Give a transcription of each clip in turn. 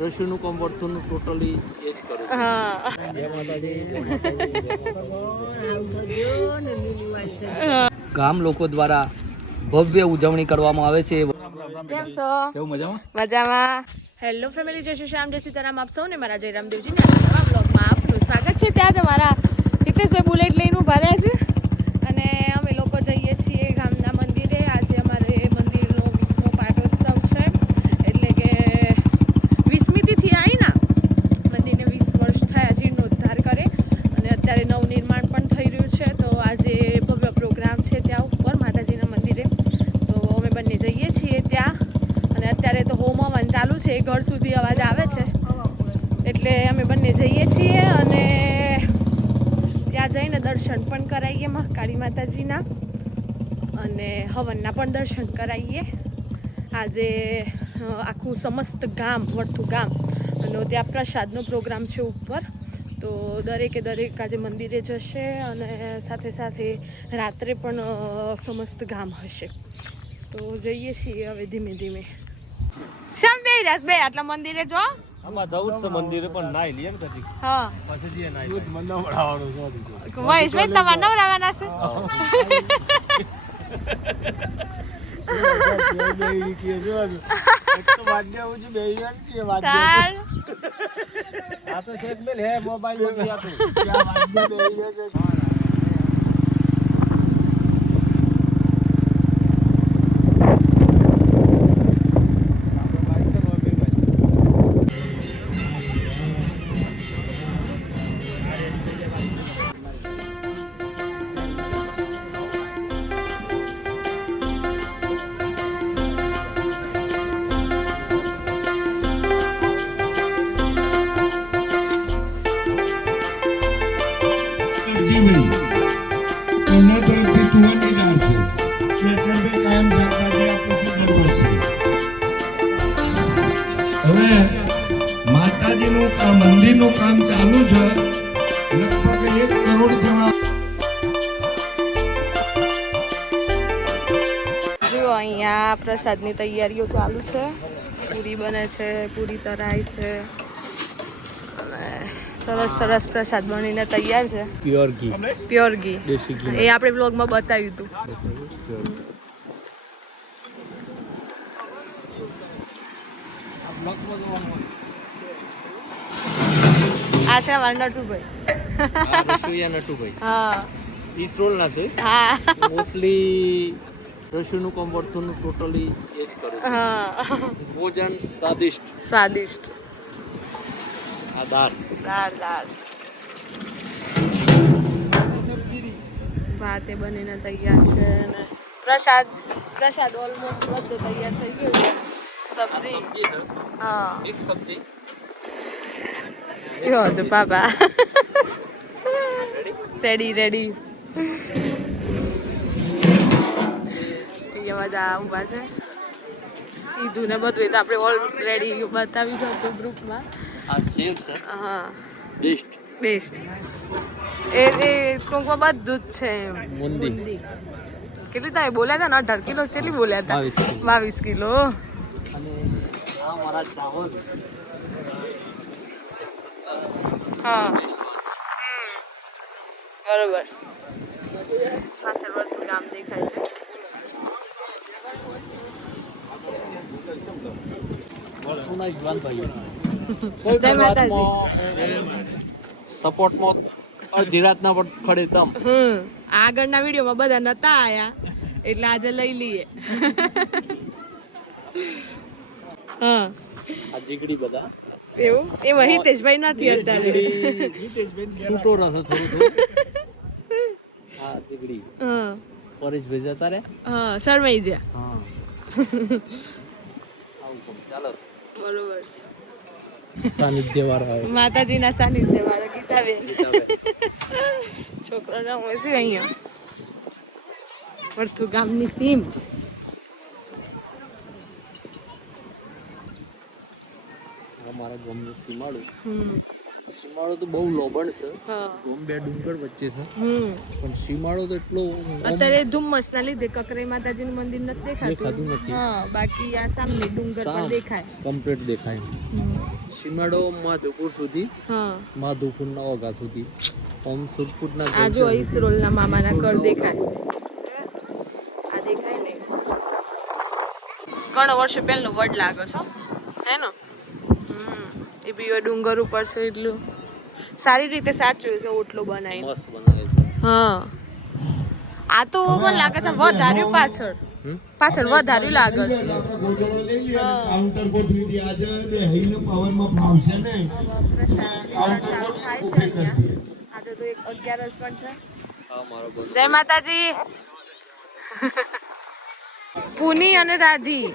રસોઈનું કામ વર્તુળનું ટોટલી એ જ કરું છું. હા જય માતાજી. ગામ લોકો દ્વારા ભવ્ય ઉજવણી કરવામાં આવે છે. કેમ છો? કેવું મજામાં? મજામાં. હેલો ફેમિલી, જય શ્રી શ્યામ, જય સીતારામ. આપ સૌને મારા જય રામદેવજીના નવા બ્લોગમાં આપનું સ્વાગત છે. ત્યાં જ અમારા હિતેશભાઈ બુલેટ લઈને ઊભા રહ્યા છે અને અમે લોકો જઈએ છીએ ગામના મંદિરે. આજે અમારે મંદિરનો 20મો પાટોત્સવ છે, એટલે કે 20મી તિથિ આવી ને મંદિરને 20 વર્ષ થયા જીર્ણોદ્ધાર કરે અને અત્યારે નવનિર્માણ પણ થઈ રહ્યું છે. તો આજે ભવ્ય પ્રોગ્રામ છે ત્યાં ઉપર માતાજીના મંદિરે, તો અમે બંને જઈએ છીએ ત્યાં. અને અત્યારે તો હોમ હવન ચાલુ છે, ઘર સુધી અવાજ આવે છે, એટલે અમે બંને જઈએ છીએ અને ત્યાં જઈને દર્શન પણ કરાવીએ મહાકાળી માતાજીના અને હવનના પણ દર્શન કરાવીએ. આજે આખું સમસ્ત ગામ વર્થું ગામ અને ત્યાં પ્રસાદનો પ્રોગ્રામ છે ઉપર, તો દરેકે દરેક આજે મંદિરે જશે અને સાથે સાથે રાત્રે પણ સમસ્ત ગામ હશે. તો જઈએ છીએ હવે ધીમે ધીમે. શમ બે રાસ બે આટલા મંદિરે જો આમાં જવું જ છે મંદિરે, પણ નાઈ લઈએ ને પછી. હા પછી જઈએ નાઈ. દૂધ મને નવડાવવાનું છે. મહેશભાઈ તમારે નવરાવાના છે. આ તો શેક મેલ હે મોબાઈલ માં ગયા તો. એમના તરફથી તુવરની દાળ છે. શેખરભાઈ કાયમ શાકભાજી આપે છે દર વર્ષે. હવે માતાજીનું મંદિરનું કામ ચાલુ છે. લગભગ 1 કરોડ જેવા. જુઓ અહીંયા પ્રસાદની તૈયારીઓ ચાલુ છે. પૂરી બને છે, પૂરી તરાય છે અને સરસ સરસ પ્રસાદ બનીને તૈયાર છે. પ્યોર ઘી, પ્યોર ઘી, દેશી ઘી. એ આપણે બ્લોગમાં બતાવ્યું હતું. આ છે અમારા નટુભાઈ. રસોઈયા નટુભાઈ. હા ઈસરોલ ના છે. હા મોસ્ટલી રસોઈનું કામ વર્તુળનું ટોટલી એ જ કરું છું. હા ભોજન સ્વાદિષ્ટ. સ્વાદિષ્ટ આ દાળ દાળ ભાત એ બનીને તૈયાર છે અને પ્રસાદ ઓલમોસ્ટ બધો તૈયાર થઈ ગયો છે. સબ્જી, હા એક સબ્જી. જો તો બાબા રેડી અહીંયા બધા ઊભા છે. સીધું ને બધું એ તો આપણે ઓલરેડી બતાવી હતું ગ્રુપમાં. આ સેવ છે. હા બેસ્ટ. એ ટૂંકમાં બધું જ છે. મુંદી. કેટલી તમે બોલ્યા હતા ને? 18 કિલો કેટલી બોલ્યા હતા? 22 કિલો. અને આ મારા ચાવલ. હા બરોબર. પાછળ વર્તું ગામ દેખાય છે. વર્તુળના યુવાન ભાઈઓ જય માતાજી. સપોર્ટમાં અડધી રાતના પણ ખડે તમ. આગળના વિડીયોમાં બધા નતા આયા એટલે આજે લઈ લઈએ. હા આ જીગડી બધા. એવું એમાં હિતેશભાઈ નથી અત્યારે. છૂટો રસો થોડું. આ જીગડી હા પરેશભાઈ જતા રે. હા શરમાઈ ગયા. હા આવું કોમ ચાલો. બરોબર. સાનિધ્ય વાળા માતાજીના સાનિધ્ય વાળા ગીતાબેન. છોકરો રમો છે અહીંયા વર્થુ ગામની સીમ. અમારા ગામનું સીમાડો તો બહુ લોબણ છે. ગામ બે ડુંગર વચ્ચે છે, પણ સીમાડો તો એટલો અત્યારે ધુમ્મસ ના લીધે કકરે માતાજીનું મંદિર નથી દેખાતું. નથી. હા બાકી આ સામે ડુંગર પણ દેખાય. કમ્પ્લીટ દેખાય. સીમાડો માધુપુર સુધી, હા માધુપુરના ઓગા સુધી, ઓમ સુરપુરના આ જો ઈસરોલના મામાના ઘર દેખાય. આ દેખાય ને ઘણા વર્ષ પહેલાનો વડ લાગે છો હે ને. એ બી ડુંગર ઉપર છે એટલું સારી રીતે સાચવ્યું છે ઓટલો બનાવી. મસ્ત બનાવે છે. હા આ તો મને લાગે છે વધાર્યું પાછળ વધાર્યું લાગે છે. કાઉન્ટર ગોઠવી દી આજે બે હઈને પાવરમાં ફાવશે ને આજે તો એક 11 પણ છે. જય માતાજી. પુની અને રાધી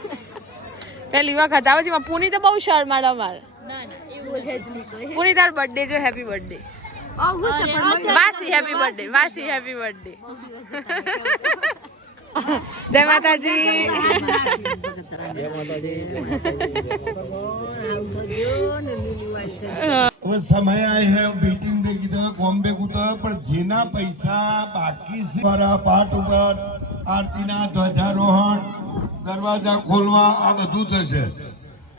પહેલી વખત આવે છે. પુની તો બહુ શરમાળ અમારે. પુની તાર બર્થડે જો હેપી બર્થડે. વાસી હેપી બર્થડે. વાસી હેપી બર્થડે. જય માતાજી. वो समय आए है मीटिंग देखी तो बॉम्बे को तो पर जेना पैसा बाकी से द्वारा पाठ ઉપર આરતીના ધ્વજારોહણ દરવાજા ખોલવા આ બધું થશે.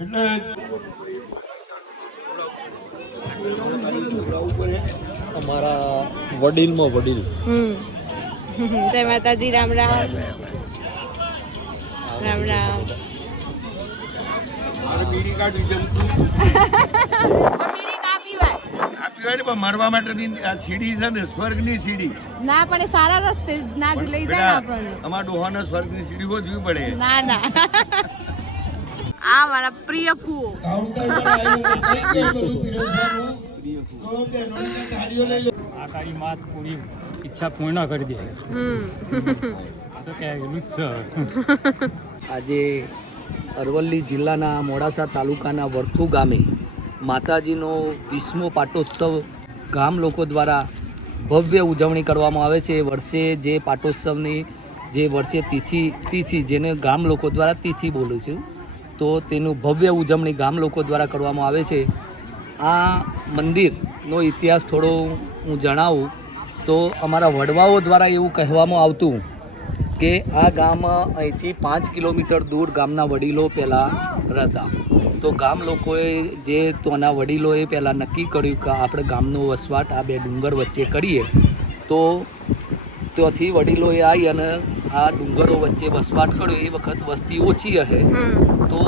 એટલે અમારા વડીલમાં વડીલ. જય માતાજી. રામ રામ. રામ રામ. બીડી કાઢી જમતું મરવા માટેની આ સીડી છે ને સ્વર્ગની સીડી ના પડે સારા રસ્તે ના જ લઈ જાય આપણને. અમારા ડોહાને સ્વર્ગની સીડી હો જોવી પડે. ના ના આ મારા પ્રિય ફૂઓ. કાઉન્ટર પર આવીને કઈ બધું પીરસવાનું તો બેનોને ગાડીઓ લઈ લો. આ તારી માત પૂરી ઈચ્છા પૂર્ણ કરી દે. આ તો કહેલું જ છે. આજે અરવલ્લી જિલ્લાના મોડાસા તાલુકાના વરથુ ગામે માતાજીનો 20મો પાટોત્સવ ગામ લોકો દ્વારા ભવ્ય ઉજવણી કરવામાં આવે છે. વર્ષે જે પાટોત્સવની જે વર્ષે તિથિ જેને ગામ લોકો દ્વારા તિથિ બોલું છું તો તેનું ભવ્ય ઉજવણી ગામ લોકો દ્વારા કરવામાં આવે છે. આ મંદિરનો ઇતિહાસ થોડો હું જણાવું તો અમારા વડવાઓ દ્વારા એવું કહેવામાં આવતું કે આ ગામ અહીંથી 5 કિલોમીટર દૂર ગામના વડીલો પહેલાં રહેતા. તો ગામ લોકોએ જે તોના વડીલોએ પહેલાં નક્કી કર્યું કે આપણે ગામનો વસવાટ આ બે ડુંગર વચ્ચે કરીએ. તો ત્યાંથી વડીલોએ આવી અને આ ડુંગરો વચ્ચે વસવાટ કર્યો. એ વખત વસ્તી ઓછી હશે તો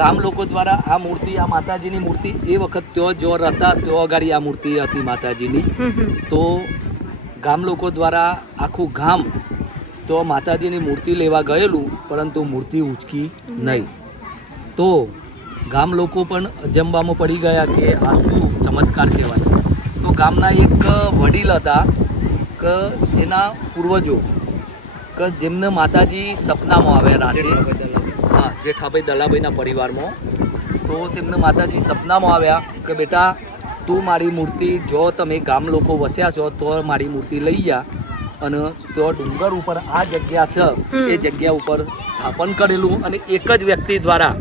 ગામ લોકો દ્વારા આ મૂર્તિ આ માતાજીની મૂર્તિ એ વખત ત્યાં જો રહેતા ત્યાં આગળ આ મૂર્તિ હતી માતાજીની. તો ગામ લોકો દ્વારા આખું ગામ તો માતાજીની મૂર્તિ લેવા ગયેલું પરંતુ મૂર્તિ ઉંચકી નહીં. તો ગામ લોકો પણ અજંબામાં પડી ગયા કે આ શું ચમત્કાર કહેવાય. તો ગામના એક વડીલ હતા કે જેના પૂર્વજો કે જેમને માતાજી સપનામાં આવ્યા રાતે. હા, જેઠાભાઈ દલાભાઈના પરિવારમાં. તો તેમને માતાજી સપનામાં આવ્યા કે બેટા તું મારી મૂર્તિ જો તમે ગામ લોકો વસ્યા છો તો મારી મૂર્તિ લઈ જા અને તો ડુંગર ઉપર આ જગ્યા છે એ જગ્યા ઉપર સ્થાપન કરેલું. અને એક જ વ્યક્તિ દ્વારા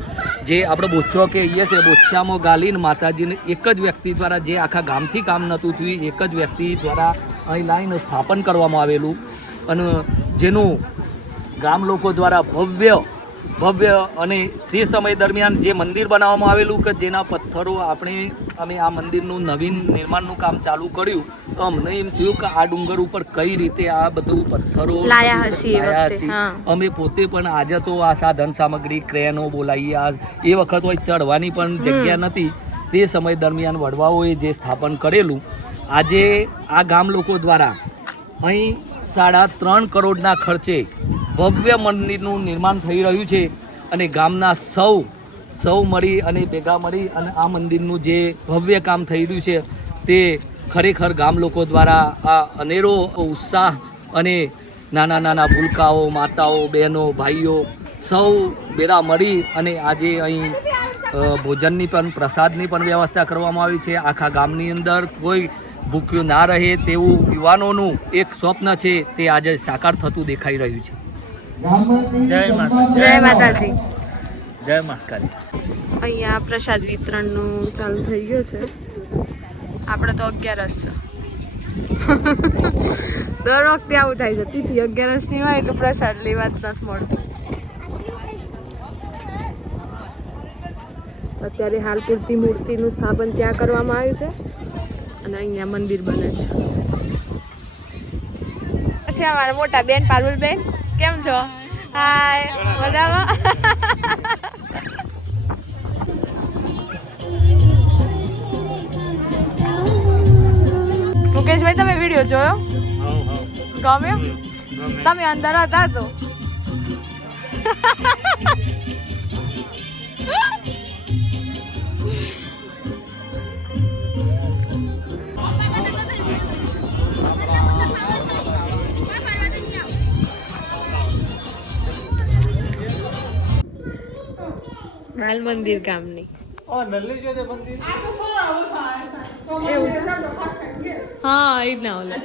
જે આપણે બોચ્છો કે એ છે બોચ્છામાં ગાલીને માતાજીને એક જ વ્યક્તિ દ્વારા જે આખા ગામથી કામ નહોતું થયું એક જ વ્યક્તિ દ્વારા અહીં લાવીને સ્થાપન કરવામાં આવેલું. અને જેનું ગામ લોકો દ્વારા ભવ્ય અને તે સમય દરમિયાન જે મંદિર બનાવવામાં આવેલું કે જેના પથ્થરો અમે આ મંદિરનું નવીન નિર્માણનું કામ ચાલુ કર્યું તો અમને એમ થયું કે આ ડુંગર ઉપર કઈ રીતે આ બધું પથ્થરો લાયા હશે. અમે પોતે પણ આજે તો આ સાધન સામગ્રી ક્રેનો બોલાવીએ આ એ વખત હોય ચડવાની પણ જગ્યા નથી. તે સમય દરમિયાન વડવાઓએ જે સ્થાપન કરેલું આજે આ ગામ લોકો દ્વારા અહીં 3.5 કરોડના ખર્ચે ભવ્ય મંદિરનું નિર્માણ થઈ રહ્યું છે. અને ગામના સૌ મળી અને ભેગા મળી અને આ મંદિરનું જે ભવ્ય કામ થઈ રહ્યું છે તે ખરેખર ગામ લોકો દ્વારા આ અનેરો ઉત્સાહ અને નાના ભૂલકાઓ માતાઓ બહેનો ભાઈઓ સૌ ભેગા મળી અને આજે અહીં ભોજનની પણ પ્રસાદની પણ વ્યવસ્થા કરવામાં આવી છે. આખા ગામની અંદર કોઈ ભૂખ્યું ના રહે તેવું યુવાનોનું એક સ્વપ્ન છે તે આજે સાકાર થતું દેખાઈ રહ્યું છે. જય માતાજી. જય માતાજી. જય મહાકાળી. અહીંયા પ્રસાદ વિતરણનું ચાલુ થઈ ગયું છે. આપણે તો 11 છે. દર વખતે આવું થાય છે. તિથિ 11ની હોય એટલે પ્રસાદ લેવા જ નથી મળતું. અત્યારે હાલ પૂરતી મૂર્તિનું સ્થાપન ત્યાં કરવામાં આવ્યું છે અને અહીંયા મંદિર બને છે. પછી અમારા મોટા બેન પારુલબેન, કેમ છો? હાય, મજામાં? મુકેશભાઈ, તમે વિડીયો જોયો? ગમ્યો? તમે અંદર હતા તો બાલ મંદિર ગામની. હા, એ જ ના ઓલા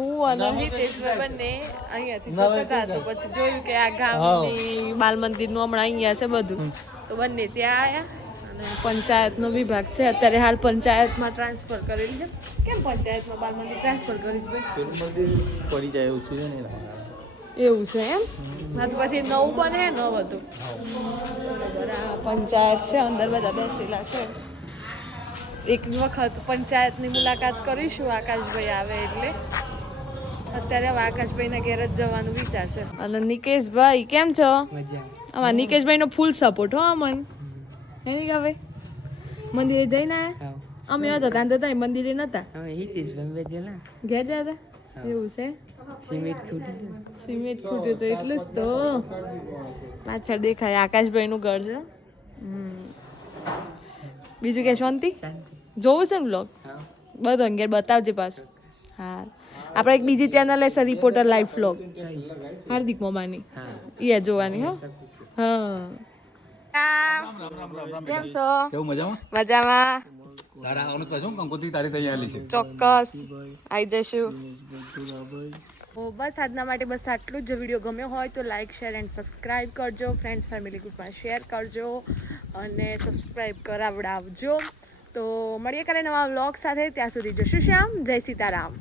હું અને હિતેશભાઈ બંને અહીંયાથી જતા હતા તો પછી જોયું કે આ ગામની બાલ મંદિરનું હમણાં અહીંયા છે બધું, તો બંને ત્યાં આવ્યા અને પંચાયતનો વિભાગ છે અત્યારે હાલ પંચાયતમાં ટ્રાન્સફર કરેલી છે. કેમ પંચાયતમાં બાલ મંદિર ટ્રાન્સફર કરી છે ભાઈ? એવું છે એમ? હા, તો પછી નવું બને નવ હતું. બરોબર. આ પંચાયત છે, અંદર બધા બેસેલા છે. એક વખત પંચાયતની મુલાકાત કરીશું આકાશભાઈ આવે એટલે. અત્યારે હવે આકાશભાઈના ઘેર જ જવાનું વિચાર છે. અને નિકેશભાઈ, કેમ છો? આમાં નિકેશભાઈનો ફૂલ સપોર્ટ હો અમન. હે નિકાભાઈ, મંદિરે જઈને આયા? અમે હતા ત્યાં જતા મંદિરે નતા. ઘેર જતા? એવું છે? સિમેન્ટ ખૂટ્યું તો એટલે જ તો પાછળ દેખાય આકાશભાઈનું ઘર છે. બીજું કે શાંતિ? જોવું છે ને બ્લોગ? બધું અંગેર બતાવજે પાછું. હા, આપણે એક બીજી ચેનલ છે રિપોર્ટર લાઈવ બ્લોગ, હાર્દિક મોમાની, એ જોવાની. હો, હા. કેમ છો? મજામાં. ચોક્કસ આવી જશું. બસ આજના માટે બસ આટલું જ. વિડીયો ગમ્યો હોય તો લાઇક, શેર એન્ડ સબસ્ક્રાઈબ કરજો. ફ્રેન્ડ્સ ફેમિલી ગ્રુપમાં શેર કરજો અને સબસ્ક્રાઈબ કરાવડાવજો. તો મળીએ કાલે નવા વ્લોગ સાથે. ત્યાં સુધી જય શ્રી શ્યામ, જય સીતારામ.